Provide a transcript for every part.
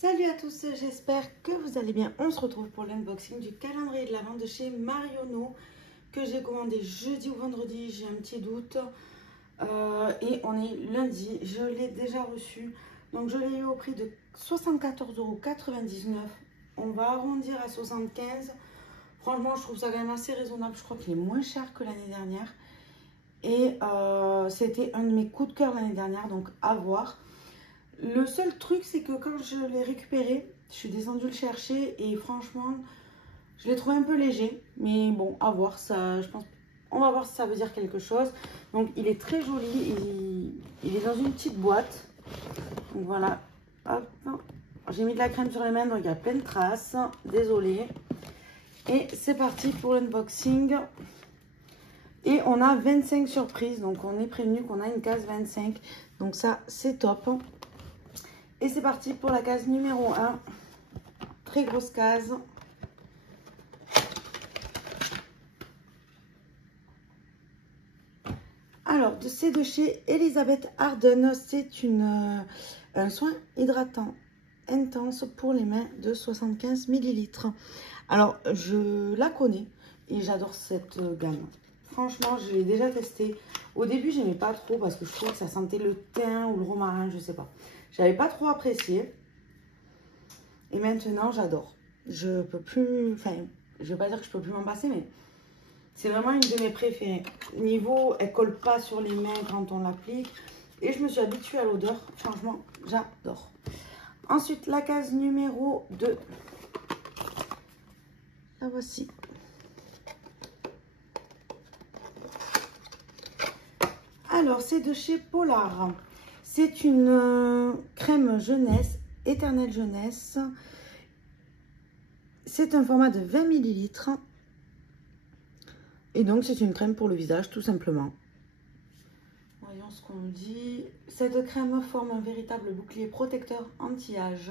Salut à tous, j'espère que vous allez bien. On se retrouve pour l'unboxing du calendrier de l'Avent de chez Marionneau que j'ai commandé jeudi ou vendredi, j'ai un petit doute. Et on est lundi, je l'ai déjà reçu. Donc je l'ai eu au prix de 74,99 €. On va arrondir à 75. Franchement, je trouve ça quand même assez raisonnable. Je crois qu'il est moins cher que l'année dernière. Et c'était un de mes coups de cœur l'année dernière, donc à voir. Le seul truc, c'est que quand je l'ai récupéré, je suis descendue le chercher et franchement, je l'ai trouvé un peu léger. Mais bon, à voir, ça, je pense, on va voir si ça veut dire quelque chose. Donc, il est très joli. Il est dans une petite boîte. Donc voilà, hop. J'ai mis de la crème sur les mains, donc il y a plein de traces. Désolée. Et c'est parti pour l'unboxing. Et on a 25 surprises, donc on est prévenu qu'on a une case 25. Donc ça, c'est top. Et c'est parti pour la case numéro 1. Très grosse case. Alors, c'est de chez Elisabeth Arden. C'est un soin hydratant intense pour les mains de 75 ml. Alors, je la connais et j'adore cette gamme. Franchement, je l'ai déjà testé. Au début, je n'aimais pas trop parce que je trouvais que ça sentait le thym ou le romarin, je sais pas. J'avais pas trop apprécié. Et maintenant, j'adore. Je peux plus... Enfin, je vais pas dire que je peux plus m'en passer, mais c'est vraiment une de mes préférées. Niveau, elle colle pas sur les mains quand on l'applique. Et je me suis habituée à l'odeur. Franchement, j'adore. Ensuite, la case numéro 2. La voici. Alors, c'est de chez Polar. C'est une crème jeunesse, éternelle jeunesse. C'est un format de 20 ml. Et donc, c'est une crème pour le visage, tout simplement. Voyons ce qu'on dit. Cette crème forme un véritable bouclier protecteur anti-âge.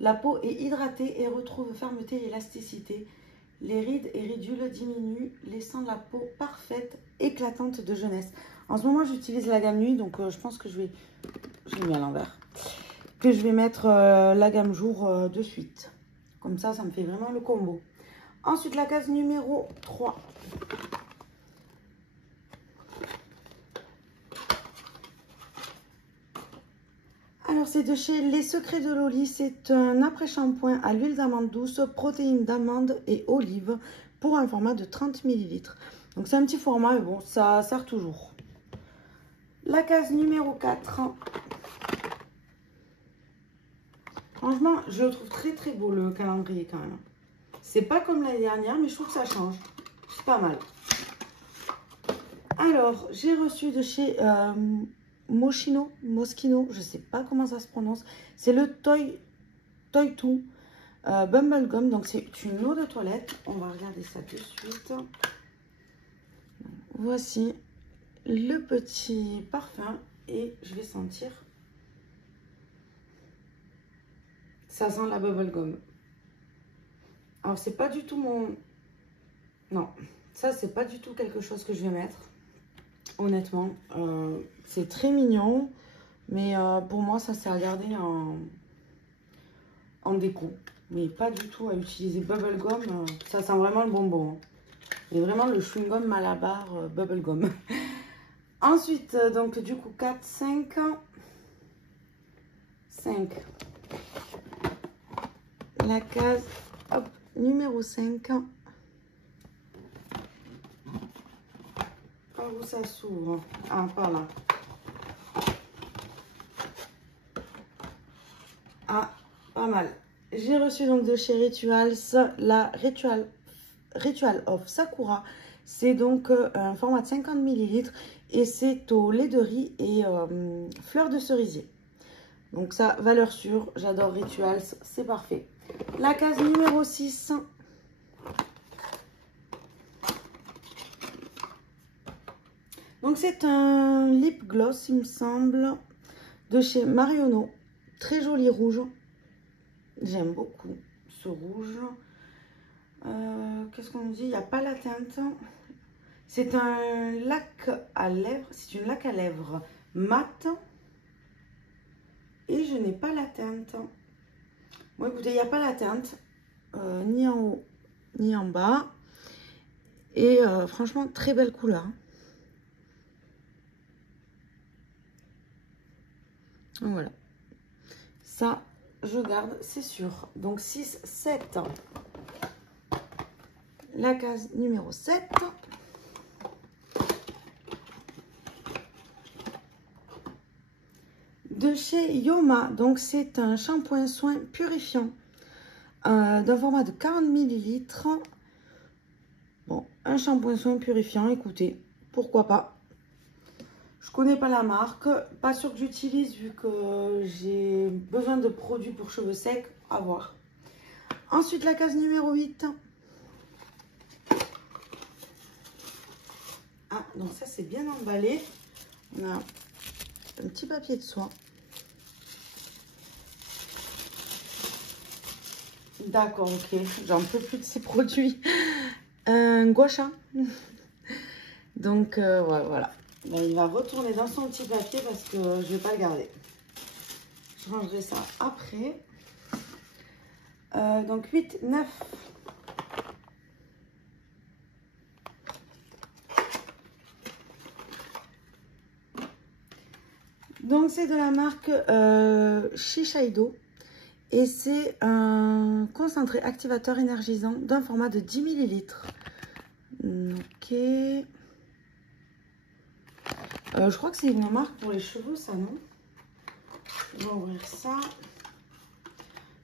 La peau est hydratée et retrouve fermeté et élasticité. Les rides et ridules diminuent, laissant la peau parfaite, éclatante de jeunesse. En ce moment, j'utilise la gamme nuit, donc je pense que je vais... Je l'ai mis à l'envers. Que je vais mettre la gamme jour de suite. Comme ça me fait vraiment le combo. Ensuite, la case numéro 3. Alors, c'est de chez Les Secrets de Loli. C'est un après-shampoing à l'huile d'amande douce, protéines d'amande et olive pour un format de 30 ml. Donc, c'est un petit format, mais bon, ça sert toujours. La case numéro 4. Franchement, je le trouve très très beau le calendrier quand même. C'est pas comme l'année dernière, mais je trouve que ça change. C'est pas mal. Alors, j'ai reçu de chez Moschino, je sais pas comment ça se prononce. C'est le Toy To Bubblegum. Donc, c'est une eau de toilette. On va regarder ça de suite. Voici le petit parfum et je vais sentir. Ça sent la bubblegum. Alors, c'est pas du tout mon... Non, ça, c'est pas du tout quelque chose que je vais mettre. Honnêtement, c'est très mignon. Mais pour moi, ça sert à garder en déco. Mais pas du tout à utiliser bubblegum. Ça sent vraiment le bonbon. Hein. Et vraiment le chewing-gum Malabar bubblegum. Ensuite, donc du coup, 4, 5. 5. La case, hop, numéro 5. Par où ça s'ouvre? Ah, par là. Ah, pas mal. J'ai reçu donc de chez Rituals la Ritual of Sakura. C'est donc un format de 50 ml et c'est au lait de riz et fleurs de cerisier. Donc ça, valeur sûre, j'adore Rituals, c'est parfait. La case numéro 6. Donc c'est un lip gloss, il me semble, de chez Marionneau. Très joli rouge. J'aime beaucoup ce rouge. Qu'est-ce qu'on dit? Il n'y a pas la teinte. C'est un lac à lèvres. C'est une lac à lèvres mat. Et je n'ai pas la teinte. Bon, écoutez, il n'y a pas la teinte, ni en haut, ni en bas. Et franchement, très belle couleur. Donc, voilà. Ça, je garde, c'est sûr. Donc, 6, 7. La case numéro 7. De chez Yoma. Donc, c'est un shampoing soin purifiant d'un format de 40 ml. Bon, un shampoing soin purifiant, écoutez, pourquoi pas. Je connais pas la marque, pas sûr que j'utilise vu que j'ai besoin de produits pour cheveux secs, à voir. Ensuite, la case numéro 8. Ah, donc ça, c'est bien emballé. On a un petit papier de soie. D'accord, ok. J'en peux plus de ces produits. Un gua sha. Donc, ouais, voilà. Ben, il va retourner dans son petit papier parce que je vais pas le garder. Je rangerai ça après. Donc, 8, 9. Donc, c'est de la marque Shiseido. Et c'est un concentré activateur énergisant d'un format de 10 ml. Ok. Je crois que c'est une marque pour les cheveux, ça, non? On va ouvrir ça.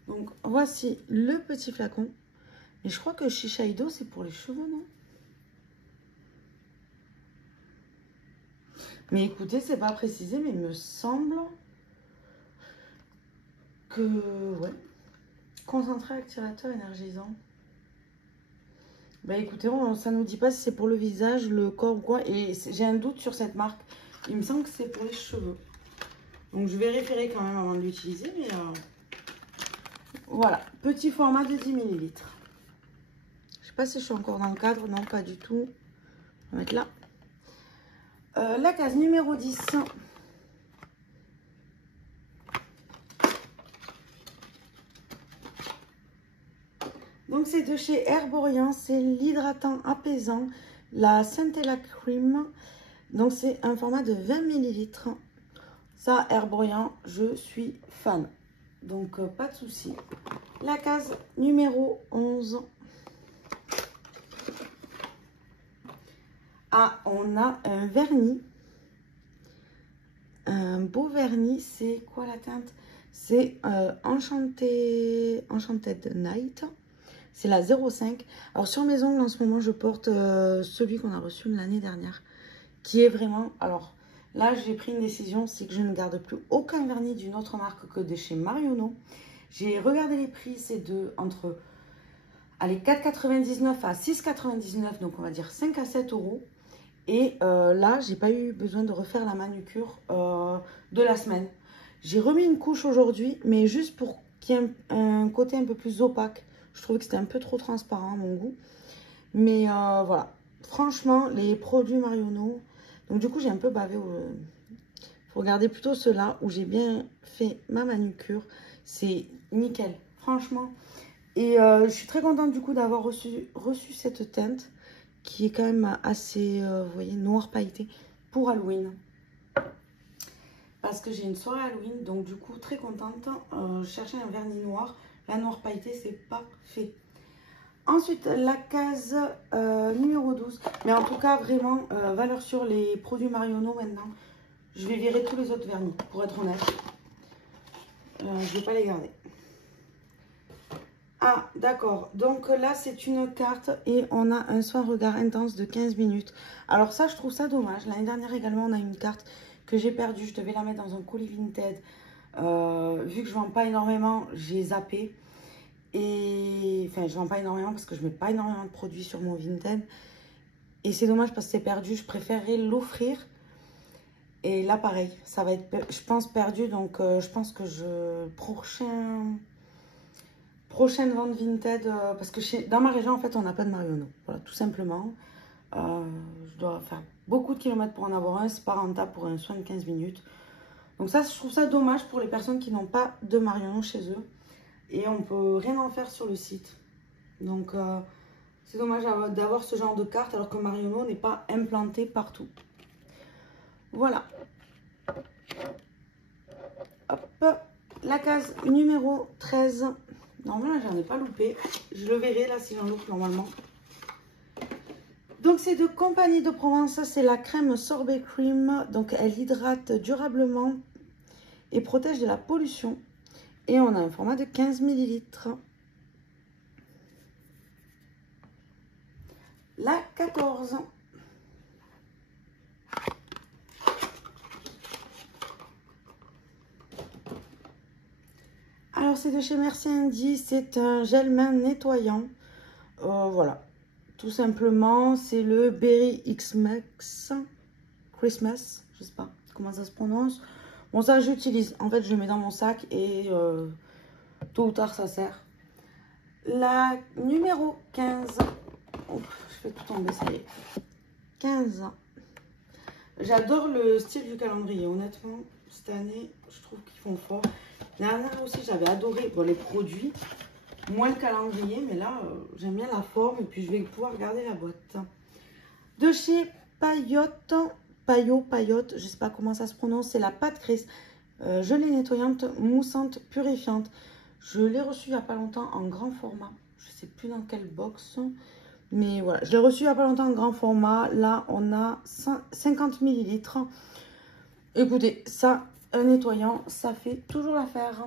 Donc, voici le petit flacon. Et je crois que Shiseido, c'est pour les cheveux, non? Mais écoutez, c'est pas précisé, mais il me semble que... Ouais. Concentré activateur énergisant. Bah écoutez, ça nous dit pas si c'est pour le visage, le corps ou quoi. Et j'ai un doute sur cette marque. Il me semble que c'est pour les cheveux. Donc je vérifierai quand même avant de l'utiliser. Mais voilà, petit format de 10 ml. Je sais pas si je suis encore dans le cadre. Non, pas du tout. On va mettre là. La case numéro 10. Donc c'est de chez Herborian, c'est l'hydratant apaisant, la Centella Cream. Donc c'est un format de 20 ml. Ça, Herborian, je suis fan. Donc pas de souci. La case numéro 11. Ah, on a un vernis. Un beau vernis, c'est quoi la teinte? C'est Enchanted Night. C'est la 05. Alors sur mes ongles en ce moment je porte celui qu'on a reçu l'année dernière. Qui est vraiment... Alors là j'ai pris une décision, c'est que je ne garde plus aucun vernis d'une autre marque que de chez Marionneau. J'ai regardé les prix, c'est de entre allez, 4,99 à 6,99. Donc on va dire 5 à 7 euros. Et là j'ai pas eu besoin de refaire la manucure de la semaine. J'ai remis une couche aujourd'hui, mais juste pour qu'il y ait un côté un peu plus opaque. Je trouvais que c'était un peu trop transparent à mon goût. Mais voilà. Franchement, les produits Marionneau. Donc du coup, j'ai un peu bavé. Il faut regarder plutôt ceux-là où j'ai bien fait ma manucure. C'est nickel. Franchement. Et je suis très contente du coup d'avoir reçu cette teinte. Qui est quand même assez, vous voyez, noir pailleté. Pour Halloween. Parce que j'ai une soirée Halloween. Donc du coup, très contente. Je cherchais un vernis noir. La noir pailleté, c'est parfait. Ensuite, la case numéro 12. Mais en tout cas, vraiment, valeur sur les produits Marionneau maintenant. Je vais virer tous les autres vernis, pour être honnête. Je ne vais pas les garder. Ah, d'accord. Donc là, c'est une carte et on a un soin regard intense de 15 minutes. Alors ça, je trouve ça dommage. L'année dernière également, on a une carte que j'ai perdue. Je devais la mettre dans un colis Vinted. Vu que je ne vends pas énormément, j'ai zappé. Et enfin, je ne vends pas énormément parce que je ne mets pas énormément de produits sur mon Vinted. Et c'est dommage parce que c'est perdu. Je préférerais l'offrir. Et là, pareil, ça va être, je pense, perdu. Donc, je pense que prochaine vente Vinted. Parce que dans ma région, en fait, on n'a pas de Marionneau. Voilà, tout simplement. Je dois faire beaucoup de kilomètres pour en avoir un. C'est pas rentable pour un soin de 15 minutes. Donc ça, je trouve ça dommage pour les personnes qui n'ont pas de Marionneau chez eux. et on peut rien en faire sur le site. Donc c'est dommage d'avoir ce genre de carte alors que Marionneau n'est pas implanté partout. Voilà. Hop, la case numéro 13. Normalement, j'en ai pas loupé. Je le verrai là si j'en loupe normalement. Donc, c'est de Compagnie de Provence. C'est la crème Sorbet Cream. Donc, elle hydrate durablement et protège de la pollution. Et on a un format de 15 ml. La 14. Alors, c'est de chez Merci Handy. C'est un gel main nettoyant. Voilà. Tout simplement, c'est le Berry X-Max Christmas. Je sais pas comment ça se prononce. Bon, ça, j'utilise. En fait, je le mets dans mon sac et tôt ou tard, ça sert. La numéro 15. Oh, je fais tout tomber, ça y est. 15. J'adore le style du calendrier. Honnêtement, cette année, je trouve qu'ils font fort. L'année dernière aussi, j'avais adoré les produits, moins le calendrier, mais là, j'aime bien la forme et puis je vais pouvoir garder la boîte. De chez Payotte, Payotte, je sais pas comment ça se prononce, c'est la pâte Chris, gelée nettoyante, moussante, purifiante. Je l'ai reçu il n'y a pas longtemps en grand format, je sais plus dans quelle box, mais voilà, je l'ai reçu il n'y a pas longtemps en grand format. Là, on a 50 ml. Écoutez, ça... Un nettoyant, ça fait toujours l'affaire.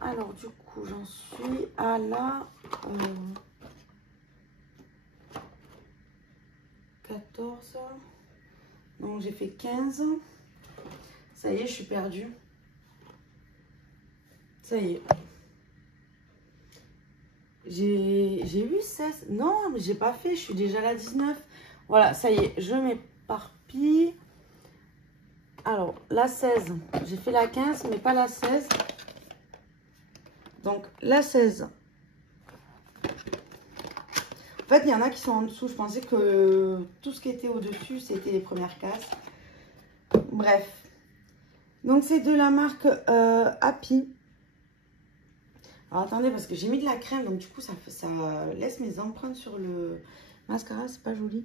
Alors, du coup, j'en suis à la 14. Donc, j'ai fait 15. Ça y est, je suis perdue. Ça y est. J'ai eu 16. Non, mais j'ai pas fait. Je suis déjà à la 19. Voilà, ça y est, je m'éparpille. Alors, la 16, j'ai fait la 15, mais pas la 16. Donc, la 16. En fait, il y en a qui sont en dessous. Je pensais que tout ce qui était au-dessus, c'était les premières cases. Bref. Donc, c'est de la marque Happy. Alors, attendez, parce que j'ai mis de la crème. Donc, du coup, ça laisse mes empreintes sur le mascara. C'est pas joli.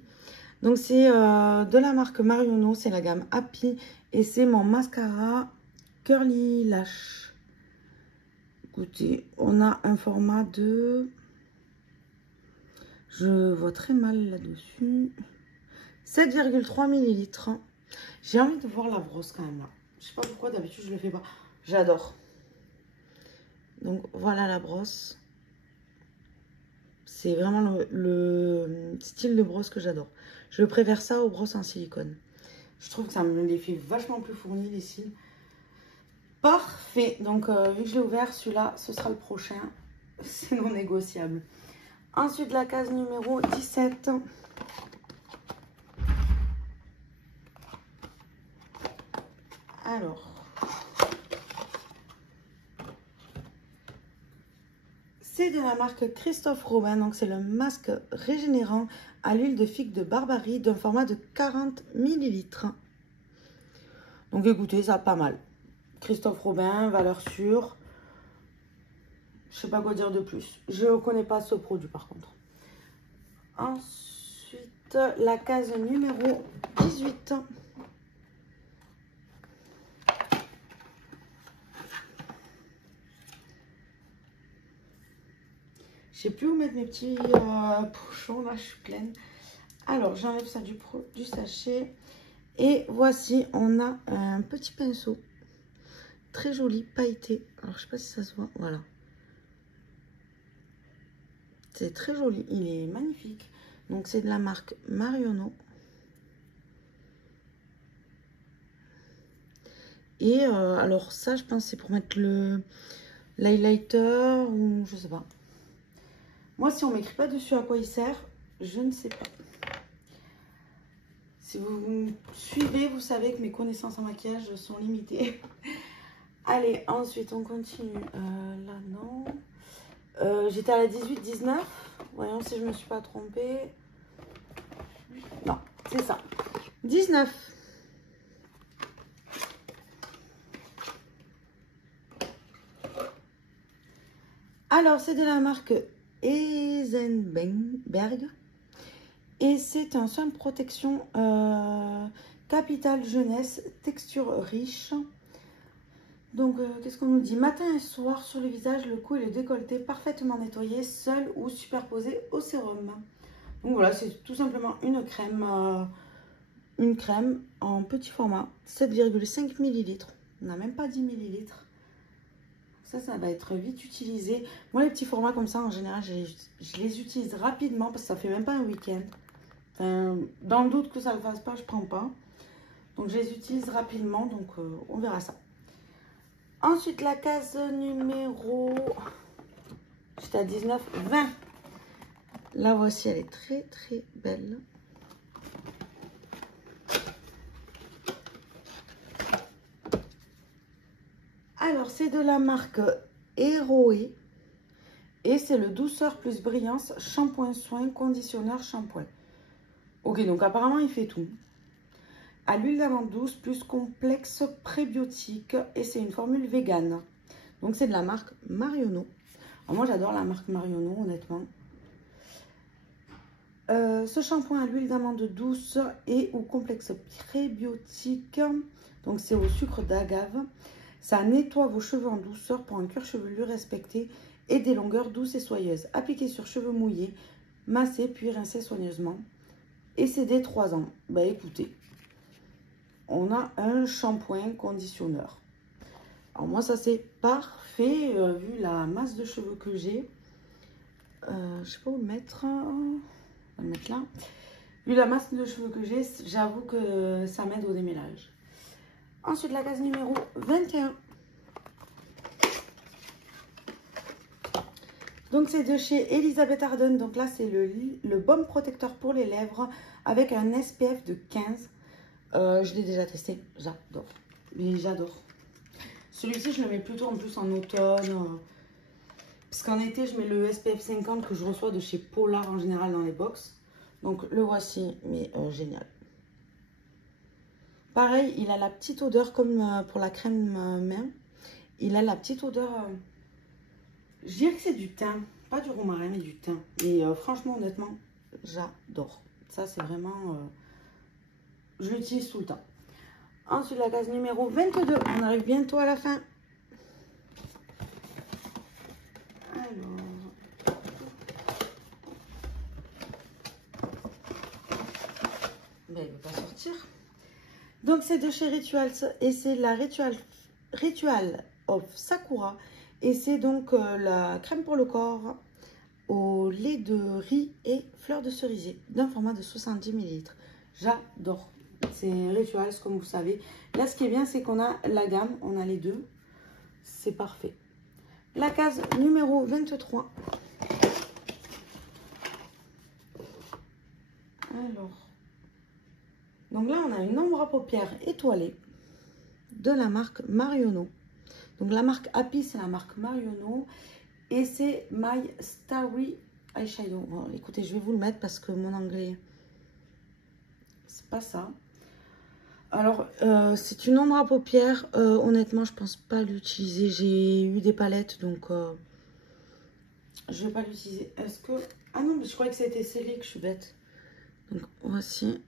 Donc, c'est de la marque Marionneau. C'est la gamme Happy. Et c'est mon mascara Curly Lash. Écoutez, on a un format de... Je vois très mal là-dessus. 7,3 ml. J'ai envie de voir la brosse quand même là. Je sais pas pourquoi d'habitude je le fais pas. J'adore. Donc voilà la brosse. C'est vraiment le style de brosse que j'adore. Je préfère ça aux brosses en silicone. Je trouve que ça me les fait vachement plus fournis les cils. Parfait. Donc vu que je l'ai ouvert, celui-là, ce sera le prochain. C'est non négociable. Ensuite, la case numéro 17. Alors. C'est de la marque Christophe Robin. Donc c'est le masque régénérant à l'huile de figue de Barbarie d'un format de 40 ml. Donc écoutez, ça pas mal. Christophe Robin, valeur sûre. Je sais pas quoi dire de plus. Je ne connais pas ce produit par contre. Ensuite, la case numéro 18. Je sais plus où mettre mes petits pochons. Là, je suis pleine. Alors, j'enlève ça du sachet. Et voici, on a un petit pinceau. Très joli, pailleté. Alors, je sais pas si ça se voit. Voilà. C'est très joli. Il est magnifique. Donc, c'est de la marque Marionneau. Et alors, ça, je pense c'est pour mettre l'highlighter ou je sais pas. Moi, si on m'écrit pas dessus à quoi il sert, je ne sais pas. Si vous me suivez, vous savez que mes connaissances en maquillage sont limitées. Allez, ensuite, on continue. Là, non. J'étais à la 18-19. Voyons si je me suis pas trompée. Non, c'est ça. 19. Alors, c'est de la marque Eisenberg. Et c'est un soin de protection capitale jeunesse, texture riche. Donc, qu'est-ce qu'on nous dit? Matin et soir, sur le visage, le cou et le décolleté parfaitement nettoyés, seul ou superposé au sérum. Donc voilà, c'est tout simplement une crème en petit format, 7,5 ml. On n'a même pas 10 ml. Ça va être vite utilisé. Moi, les petits formats comme ça, en général, je les utilise rapidement parce que ça fait même pas un week-end. Enfin, dans le doute que ça ne le fasse pas, je prends pas. Donc, je les utilise rapidement. Donc, on verra ça. Ensuite, la case numéro... J'étais à 19, 20. La voici, elle est très, très belle. Alors, c'est de la marque Héroé. Et c'est le douceur plus brillance, shampoing soin, conditionneur, shampoing. Ok, donc apparemment, il fait tout. À l'huile d'amande douce plus complexe prébiotique. Et c'est une formule végane. Donc, c'est de la marque Marionneau. Alors, moi, j'adore la marque Marionneau, honnêtement. Ce shampoing à l'huile d'amande douce et au complexe prébiotique. Donc, c'est au sucre d'agave. Ça nettoie vos cheveux en douceur pour un cuir chevelu respecté et des longueurs douces et soyeuses. Appliquez sur cheveux mouillés, massez puis rincez soigneusement. Et c'est dès 3 ans. Bah écoutez, on a un shampoing conditionneur. Alors moi ça c'est parfait vu la masse de cheveux que j'ai. Je sais pas où le mettre. On va le mettre là. Vu la masse de cheveux que j'ai, j'avoue que ça m'aide au démêlage. Ensuite la case numéro 21. Donc, c'est de chez Elisabeth Arden. Donc là, c'est le baume protecteur pour les lèvres avec un SPF de 15. Je l'ai déjà testé. J'adore. Mais j'adore. Celui-ci, je le mets plutôt en plus en automne. Parce qu'en été, je mets le SPF 50 que je reçois de chez Polar en général dans les box. Donc, le voici. Mais génial. Pareil, il a la petite odeur comme pour la crème main. Il a la petite odeur... Je dirais que c'est du thym, pas du romarin, mais du thym. Et franchement, honnêtement, j'adore. Ça, c'est vraiment... je l'utilise tout le temps. Ensuite, la case numéro 22. On arrive bientôt à la fin. Alors... Ben, il ne veut pas sortir. Donc, c'est de chez Rituals. Et c'est la Ritual of Sakura. Et c'est donc la crème pour le corps au lait de riz et fleurs de cerisier d'un format de 70 ml. J'adore. C'est Rituals, comme vous savez. Là, ce qui est bien, c'est qu'on a la gamme. On a les deux. C'est parfait. La case numéro 23. Alors. Donc là, on a une ombre à paupières étoilée de la marque Marionneau. Donc la marque Happy, c'est la marque Marionneau. Et c'est My Starry Eyeshadow. Bon, écoutez, je vais vous le mettre parce que mon anglais, c'est pas ça. Alors, c'est une ombre à paupières. Honnêtement, je pense pas l'utiliser. J'ai eu des palettes, donc je vais pas l'utiliser. Est-ce que... Ah non, mais je croyais que c'était scellé, que je suis bête. Donc, voici.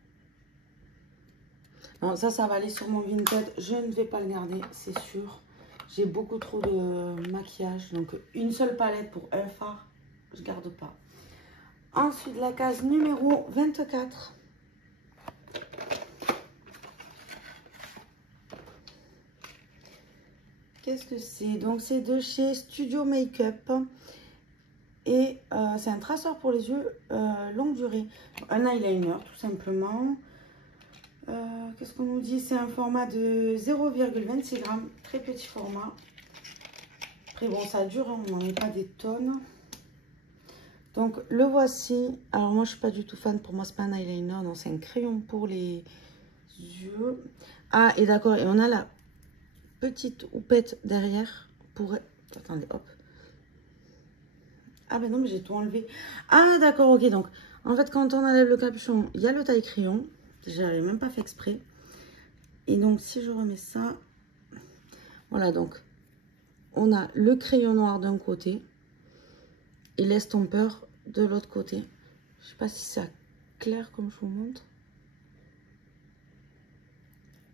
Bon, ça va aller sur mon Vinted. Je ne vais pas le garder, c'est sûr. J'ai beaucoup trop de maquillage. Donc, une seule palette pour un fard, je garde pas. Ensuite, la case numéro 24. Qu'est-ce que c'est? Donc, c'est de chez Studio Makeup. Et c'est un traceur pour les yeux longue durée. Un eyeliner, tout simplement. Qu'est-ce qu'on nous dit? C'est un format de 0,26 g. Très petit format. Après, bon, ça dure, hein, on n'en met pas des tonnes. Donc, le voici. Alors, moi, je suis pas du tout fan. Pour moi, c'est pas un eyeliner. Non, c'est un crayon pour les yeux. Ah, et d'accord. Et on a la petite houppette derrière pour... Attendez, hop. Ah, ben non, mais j'ai tout enlevé. Ah, d'accord, ok. Donc, en fait, quand on enlève le capuchon, il y a le taille-crayon. J'avais même pas fait exprès. Et donc, si je remets ça... Voilà, donc, on a le crayon noir d'un côté. et l'estompeur de l'autre côté. Je sais pas si c'est clair comme je vous montre.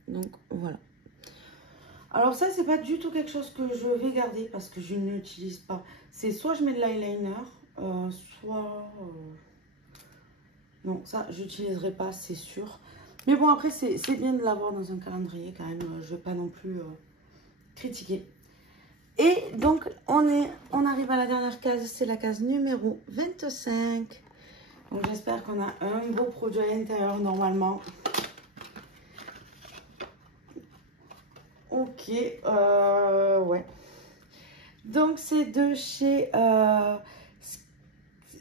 Donc voilà. Alors ça, c'est pas du tout quelque chose que je vais garder parce que je n'utilise pas. C'est soit je mets de l'eyeliner, soit... Non, ça, j'utiliserai pas, c'est sûr. Mais bon, après, c'est bien de l'avoir dans un calendrier quand même. Je vais pas non plus critiquer. Et donc, on arrive à la dernière case. C'est la case numéro 25. Donc, j'espère qu'on a un beau produit à l'intérieur normalement. Ok, ouais. Donc, c'est de chez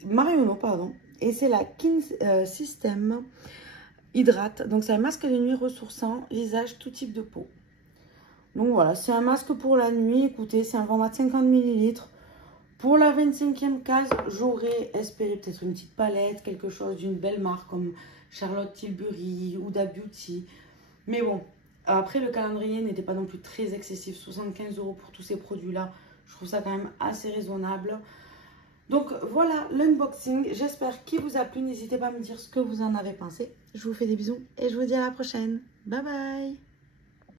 Marionneau, pardon. Et c'est la Kin System Hydrate. Donc, c'est un masque de nuit ressourçant, visage, tout type de peau. Donc, voilà, c'est un masque pour la nuit. Écoutez, c'est un format de 50 ml. Pour la 25e case, j'aurais espéré peut-être une petite palette, quelque chose d'une belle marque comme Charlotte Tilbury, Huda Beauty. Mais bon. Après, le calendrier n'était pas non plus très excessif. 75 € pour tous ces produits-là. Je trouve ça quand même assez raisonnable. Donc, voilà l'unboxing. J'espère qu'il vous a plu. N'hésitez pas à me dire ce que vous en avez pensé. Je vous fais des bisous et je vous dis à la prochaine. Bye bye!